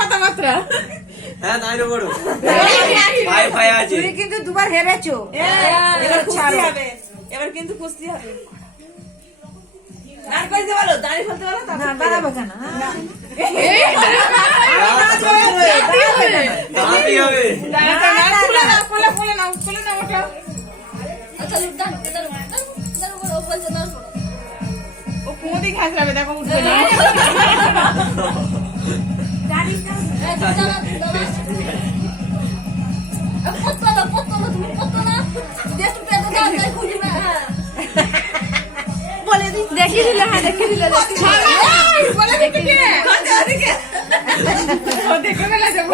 কথাবার্তা হ্যাঁ তাই তো বড় ভাই ভাই আছে তুমি কিন্তু দুবার হেরেছো। এবার কুস্তি হবে, এবার কিন্তু কুস্তি হবে। দাঁড় করতে বলো, দাঁড়িয়ে ফেলতে বলো, না দাঁড়াবে কেন? দাঁড়াতেই হবে খুলে নাও ওটা। ও কুমোদি ঘাসরাবে, দেখো উঠবে না। দেখিয়ে দিলে, হ্যাঁ দেখিয়ে দিলে।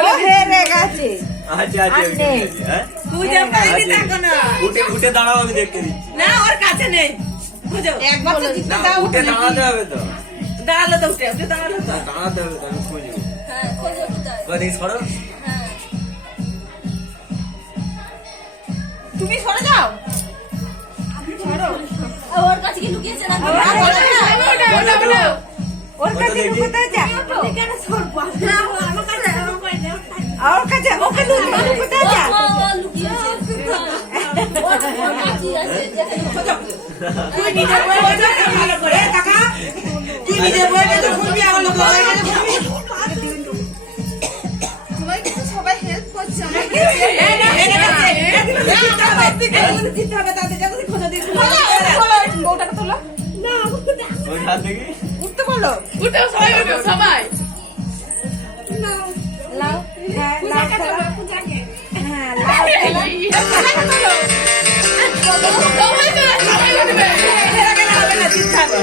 ও হেরে গেছে। আচ্ছা আচ্ছা আর নেই। হ্যাঁ খুঁজে পাইনি দেখো না। উঠে উঠে দাঁড়াও আমি দেখতে দিচ্ছি না ওর কাছে নেই, খুঁজো একবার তো জিততে না দাও। উঠে দাঁড়াতে হবে তো দাঁড়ালো তো, উঠে দাঁড়ালো তো। দাঁড়াতে হবে তো আমি খুঁজবো দেখি সরো তুমি সরে যাও। ওর কাছে কি লুকিয়েছে না? ওর কাছে লুকোতে যা। ওর কাছে ওকে লুকোতে যা। তুই নিজের বই বোঝা ভালো করে টাকা, তুই নিজের বই তো খুলবি, আমার লোক হয়ে গেছে খুলবি। তোমায় কিন্তু সবাই হেল্প করছে আমাকে। জিততে হবে তাদের কাছে, খোঁজা দিয়ে বউটাকে তোলো। ওই হাত দেখি উঠতে বলো, উঠো সবাই, উঠো সবাই। লাও, হ্যাঁ লাও খেলা। হ্যাঁ লাও খেলা। সবাই তো, সবাই উঠবে। এর আগে না হবে না, জিততে হবে।